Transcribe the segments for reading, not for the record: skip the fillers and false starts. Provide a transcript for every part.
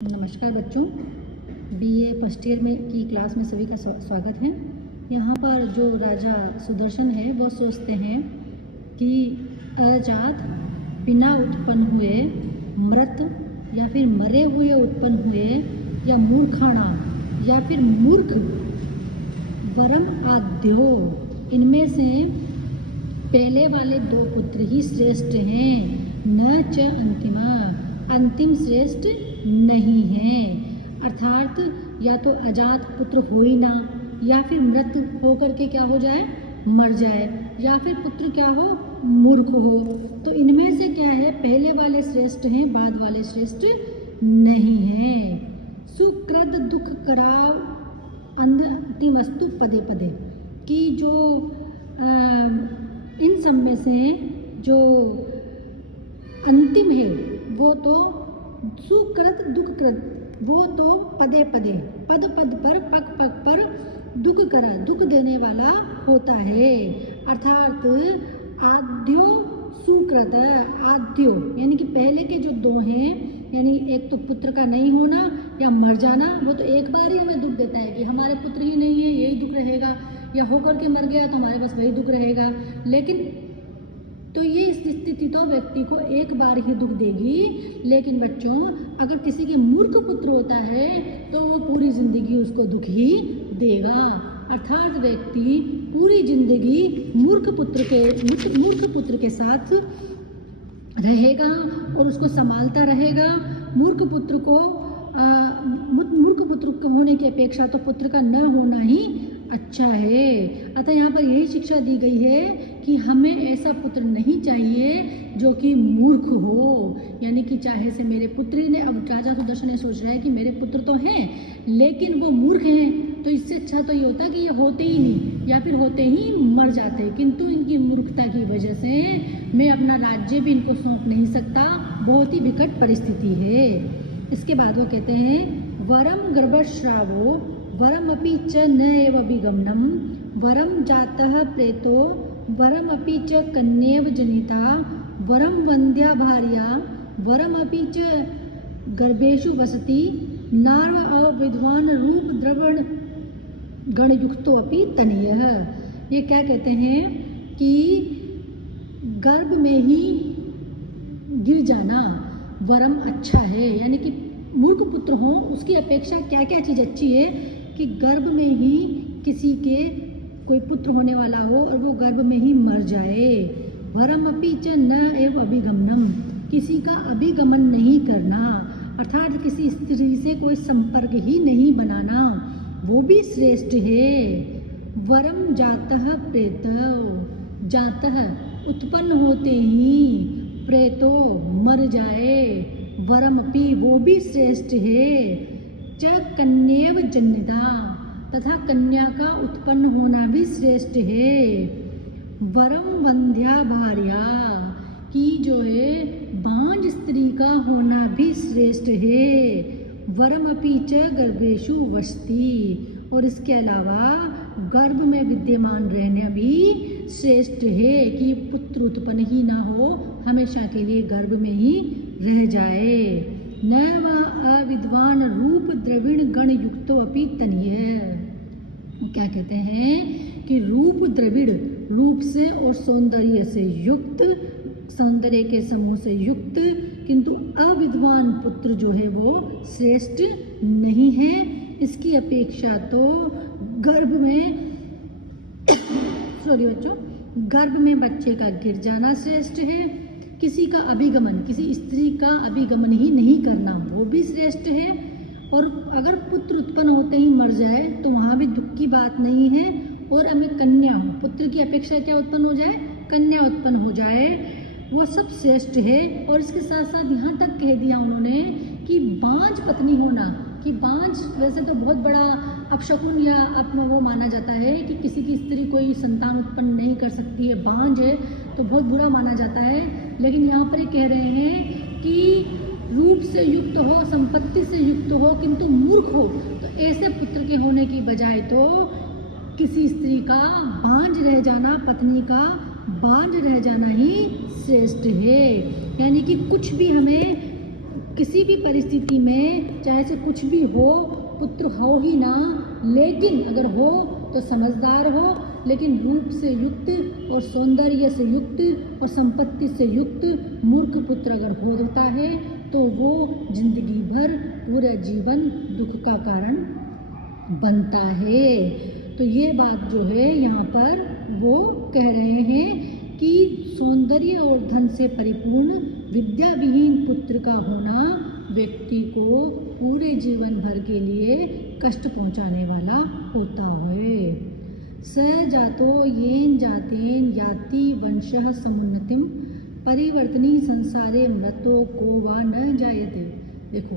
नमस्कार बच्चों, BA first year में की क्लास में सभी का स्वागत है। यहाँ पर जो राजा सुदर्शन है वो सोचते हैं कि अजात बिना उत्पन्न हुए मृत या फिर मरे हुए उत्पन्न हुए या मूर्खाणा या फिर मूर्ख वरम आद्यो, इनमें से पहले वाले दो पुत्र ही श्रेष्ठ हैं, न च अंतिमा, अंतिम श्रेष्ठ नहीं है। अर्थात या तो अजात पुत्र हो ही ना, या फिर मृत होकर के क्या हो जाए, मर जाए, या फिर पुत्र क्या हो, मूर्ख हो। तो इनमें से क्या है, पहले वाले श्रेष्ठ हैं, बाद वाले श्रेष्ठ नहीं हैं। सुकृत दुख कराव अंतिम वस्तु पदे पदे, कि जो इन सब में से जो अंतिम है वो तो सुकृत दुखकृत, वो तो पदे पदे, पद पद पर, पग पग पर दुख करा, दुख देने वाला होता है। अर्थात आद्यो सुकृत, आद्यो यानी कि पहले के जो दो हैं, यानी एक तो पुत्र का नहीं होना या मर जाना, वो तो एक बार ही हमें दुख देता है कि हमारे पुत्र ही नहीं है, यही दुख रहेगा, या होकर के मर गया तो हमारे पास वही दुख रहेगा। लेकिन तो ये स्थिति तो व्यक्ति को एक बार ही दुख देगी। लेकिन बच्चों, अगर किसी के मूर्ख पुत्र होता है तो वो पूरी जिंदगी उसको दुख ही देगा। अर्थात व्यक्ति पूरी जिंदगी मूर्ख पुत्र के साथ रहेगा और उसको संभालता रहेगा। मूर्ख पुत्र होने की अपेक्षा तो पुत्र का न होना ही अच्छा है। अतः यहाँ पर यही शिक्षा दी गई है कि हमें ऐसा पुत्र नहीं चाहिए जो कि मूर्ख हो, यानी कि चाहे से मेरे पुत्री ने, अब राजा सुदर्शन ने सोच रहा है कि मेरे पुत्र तो हैं लेकिन वो मूर्ख हैं, तो इससे अच्छा तो ये होता कि ये होते ही नहीं या फिर होते ही मर जाते, किंतु इनकी मूर्खता की वजह से मैं अपना राज्य भी इनको सौंप नहीं सकता, बहुत ही विकट परिस्थिति है। इसके बाद वो कहते हैं वरम गर्भश्रावो वरम अपि च न एव अभिगमनम वरम जातः प्रेतो वरम अपि च कन्येव जनिता वरम वंद्या भार्या वरम अपि च गर्भेषु वसति नार्व अविद्वान रूप द्रवण गणयुक्तो अपि तनीयः। ये क्या कहते हैं कि गर्भ में ही गिर जाना वरम अच्छा है, यानी कि मूर्ख पुत्र हो उसकी अपेक्षा क्या क्या चीज़ अच्छी है कि गर्भ में ही किसी के कोई पुत्र होने वाला हो और वो गर्भ में ही मर जाए। वरम अपि च न एव अभिगमनम, किसी का अभिगमन नहीं करना, अर्थात किसी स्त्री से कोई संपर्क ही नहीं बनाना, वो भी श्रेष्ठ है। वरम जातः प्रेतो, जातः उत्पन्न होते ही, प्रेतो मर जाए, वरम अपि वो भी श्रेष्ठ है। च कन्येव जन्यता, तथा कन्या का उत्पन्न होना भी श्रेष्ठ है। वरम वंध्या भार्या, की जो है बांझ स्त्री का होना भी श्रेष्ठ है। वरम अपि च गर्भेषु वसति, और इसके अलावा गर्भ में विद्यमान रहना भी श्रेष्ठ है कि पुत्र उत्पन्न ही ना हो, हमेशा के लिए गर्भ में ही रह जाए। न व अविद्वान रूप द्रविण गण युक्तो अपि तनीय, क्या कहते हैं कि रूप द्रविड़, रूप से और सौंदर्य से युक्त, सौंदर्य के समूह से युक्त, किंतु अविद्वान पुत्र जो है वो श्रेष्ठ नहीं है। इसकी अपेक्षा तो गर्भ में गर्भ में बच्चे का गिर जाना श्रेष्ठ है। किसी का अभिगमन, किसी स्त्री का अभिगमन ही नहीं करना, वो भी श्रेष्ठ है। और अगर पुत्र उत्पन्न होते ही मर जाए तो वहाँ भी दुख की बात नहीं है। और हमें कन्या, पुत्र की अपेक्षा क्या उत्पन्न हो जाए, कन्या उत्पन्न हो जाए, वो सब श्रेष्ठ है। और इसके साथ साथ यहाँ तक कह दिया उन्होंने कि बांझ पत्नी होना, कि बांझ वैसे तो बहुत बड़ा अपशकुन या वो माना जाता है कि किसी की स्त्री कोई संतान उत्पन्न नहीं कर सकती है, बांझ है तो बहुत बुरा माना जाता है। लेकिन यहाँ पर ये कह रहे हैं कि रूप से युक्त हो, संपत्ति से युक्त हो, किंतु मूर्ख हो, तो ऐसे पुत्र के होने की बजाय तो किसी स्त्री का बांझ रह जाना, पत्नी का बांझ रह जाना ही श्रेष्ठ है। यानी कि कुछ भी हमें किसी भी परिस्थिति में चाहे से कुछ भी हो, पुत्र हो ही ना, लेकिन अगर हो तो समझदार हो, लेकिन रूप से युक्त और सौंदर्य से युक्त और संपत्ति से युक्त मूर्ख पुत्र अगर होता है तो वो जिंदगी भर पूरे जीवन दुख का कारण बनता है। तो ये बात जो है यहाँ पर वो कह रहे हैं कि सौंदर्य और धन से परिपूर्ण विद्या विहीन पुत्र का होना व्यक्ति को पूरे जीवन भर के लिए कष्ट पहुँचाने वाला होता है। स जातो येन जातेन याति वंशः समुन्नतिम परिवर्तनी संसारे मृतो को वा न जायते। देखो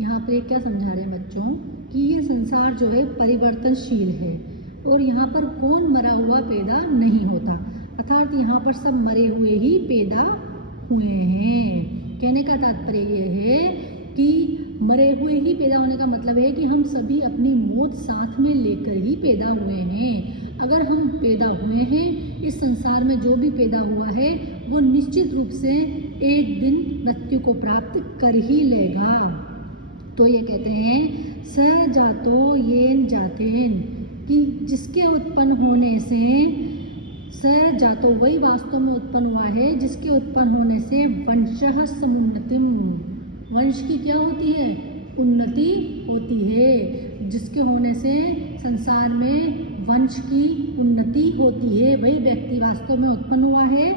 यहाँ पर क्या समझा रहे हैं बच्चों कि ये संसार जो है परिवर्तनशील है और यहाँ पर कौन मरा हुआ पैदा नहीं होता, अर्थात यहाँ पर सब मरे हुए ही पैदा हुए हैं। कहने का तात्पर्य ये है कि मरे हुए ही पैदा होने का मतलब है कि हम सभी अपनी मौत साथ में लेकर ही पैदा हुए हैं। अगर हम पैदा हुए हैं, इस संसार में जो भी पैदा हुआ है वो निश्चित रूप से एक दिन मृत्यु को प्राप्त कर ही लेगा। तो ये कहते हैं स जातो येन जातेन, कि जिसके उत्पन्न होने से स जातो वही वास्तव में उत्पन्न हुआ है जिसके उत्पन्न होने से वंशः समुन्नतिम, वंश की क्या होती है, उन्नति होती है। जिसके होने से संसार में वंश की उन्नति होती है वही व्यक्ति वास्तव में उत्पन्न हुआ है।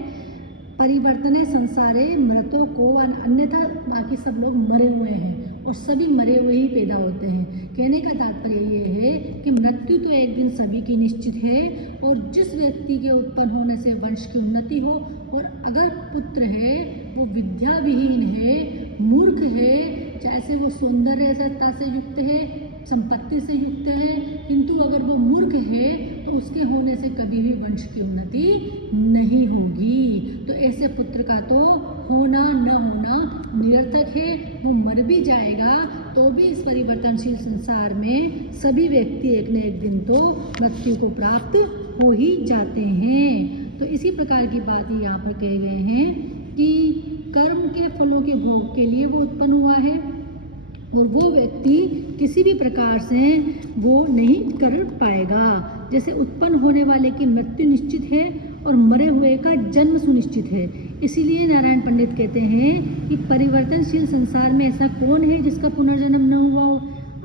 परिवर्तने संसारे मृतों को, अन्यथा बाकी सब लोग मरे हुए हैं और सभी मरे हुए ही पैदा होते हैं। कहने का तात्पर्य ये है कि मृत्यु तो एक दिन सभी की निश्चित है और जिस व्यक्ति के उत्पन्न होने से वंश की उन्नति हो, और अगर पुत्र है वो विद्या विहीन है, मूर्ख है, चाहे से वो सौंदर्यता से युक्त है, संपत्ति से युक्त है, किंतु अगर वो मूर्ख है तो उसके होने से कभी भी वंश की उन्नति नहीं होगी। तो ऐसे पुत्र का तो होना न होना निरर्थक है, वो मर भी जाएगा तो भी इस परिवर्तनशील संसार में सभी व्यक्ति एक न एक दिन तो मृत्यु को प्राप्त हो ही जाते हैं। तो इसी प्रकार की बात यहाँ पर कहे गए हैं कि कर्म के फलों के भोग के लिए वो उत्पन्न हुआ है और वो व्यक्ति किसी भी प्रकार से वो नहीं कर पाएगा। जैसे उत्पन्न होने वाले की मृत्यु निश्चित है और मरे हुए का जन्म सुनिश्चित है। इसीलिए नारायण पंडित कहते हैं कि परिवर्तनशील संसार में ऐसा कौन है जिसका पुनर्जन्म न हुआ हो,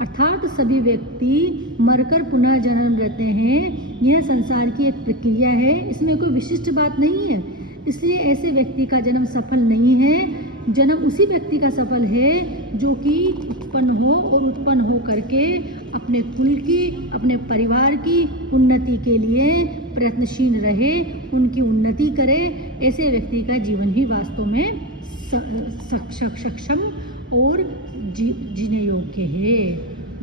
अर्थात सभी व्यक्ति मरकर पुनः जन्म लेते हैं। यह संसार की एक प्रक्रिया है, इसमें कोई विशिष्ट बात नहीं है। इसलिए ऐसे व्यक्ति का जन्म सफल नहीं है। जन्म उसी व्यक्ति का सफल है जो कि उत्पन्न हो और उत्पन्न हो करके अपने कुल की, अपने परिवार की उन्नति के लिए प्रयत्नशील रहे, उनकी उन्नति करे। ऐसे व्यक्ति का जीवन ही वास्तव में सक्षम और जीने योग्य है।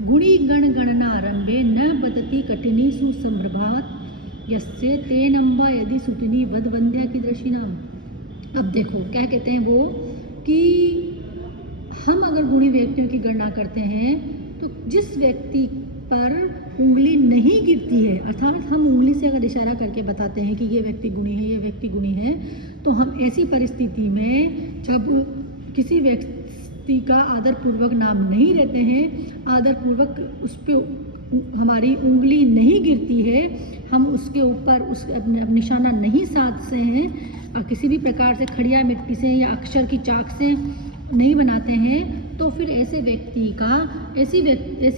गुणी गण गणनारंभे न बदति कठिनी सुसंभ्रभात यस्य तेनम्बा यदि सुतनी वद वंद्या की दृशिना। अब देखो क्या कहते हैं वो कि हम अगर गुणी व्यक्तियों की गणना करते हैं तो जिस व्यक्ति पर उंगली नहीं गिरती है, अर्थात हम उंगली से अगर इशारा करके बताते हैं कि ये व्यक्ति गुणी है, ये व्यक्ति गुणी है, तो हम ऐसी परिस्थिति में जब किसी व्यक्ति का आदरपूर्वक नाम नहीं लेते हैं, आदरपूर्वक उस पर हमारी उंगली नहीं गिरती है, हम उसके ऊपर उस निशाना नहीं साधते हैं, किसी भी प्रकार से खड़िया मिट्टी से या अक्षर की चाक से नहीं बनाते हैं, तो फिर ऐसे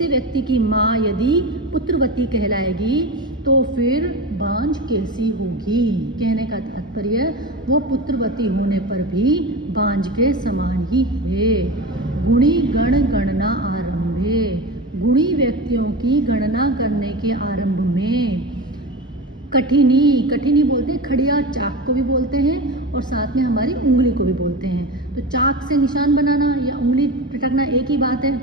व्यक्ति की माँ यदि पुत्रवती कहलाएगी तो फिर बांझ कैसी होगी। कहने का तात्पर्य वो पुत्रवती होने पर भी बांझ के समान ही है। गुणी गण गणना आरंभे, गुणी व्यक्तियों की गणना करने के आरंभ में कठिनी बोलते हैं, खड़िया चाक को भी बोलते हैं और साथ में हमारी उंगली को भी बोलते हैं। तो चाक से निशान बनाना या उंगली पिटकना एक ही बात है।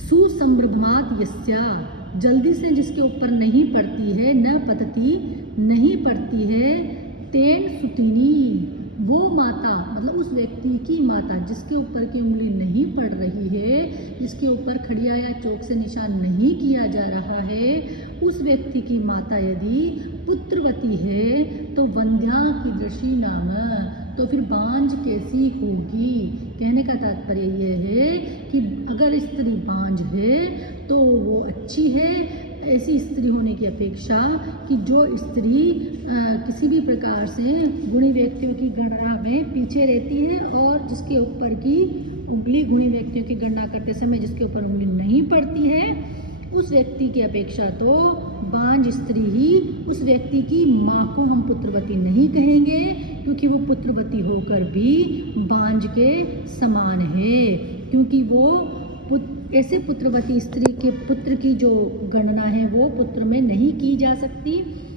सुसंभ्रमात यस्या, जल्दी से जिसके ऊपर नहीं पड़ती है, न पतती नहीं पड़ती है, तेन सुतिनी, वो माता मतलब उस व्यक्ति की माता जिसके ऊपर की उंगली नहीं पड़ रही है, जिसके ऊपर खड़िया या चौक से निशान नहीं किया जा रहा है, उस व्यक्ति की माता यदि पुत्रवती है तो वंध्या की दृष्टि नाम, तो तो फिर बांझ कैसी होगी। कहने का तात्पर्य यह है कि अगर स्त्री बांझ है तो वो अच्छी है ऐसी स्त्री होने की अपेक्षा कि जो स्त्री किसी भी प्रकार से गुणी व्यक्तियों की गणना में पीछे रहती है और जिसके ऊपर की उंगली गुणी व्यक्तियों की गणना करते समय जिसके ऊपर उंगली नहीं पड़ती है, उस व्यक्ति की अपेक्षा तो बांझ स्त्री ही उस व्यक्ति की माँ को हम पुत्रवती नहीं कहेंगे, क्योंकि वो पुत्रवती होकर भी बांझ के समान है। क्योंकि वो ऐसे पुत्रवती स्त्री के पुत्र की जो गणना है वो पुत्र में नहीं की जा सकती,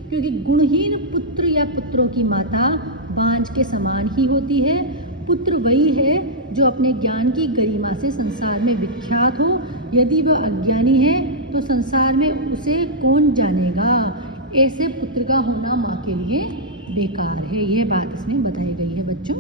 क्योंकि गुणहीन पुत्र या पुत्रों की माता बांझ के समान ही होती है। पुत्र वही है जो अपने ज्ञान की गरिमा से संसार में विख्यात हो। यदि वह अज्ञानी है तो संसार में उसे कौन जानेगा। ऐसे पुत्र का होना माँ के लिए बेकार है। यह बात इसमें बताई गई है बच्चों।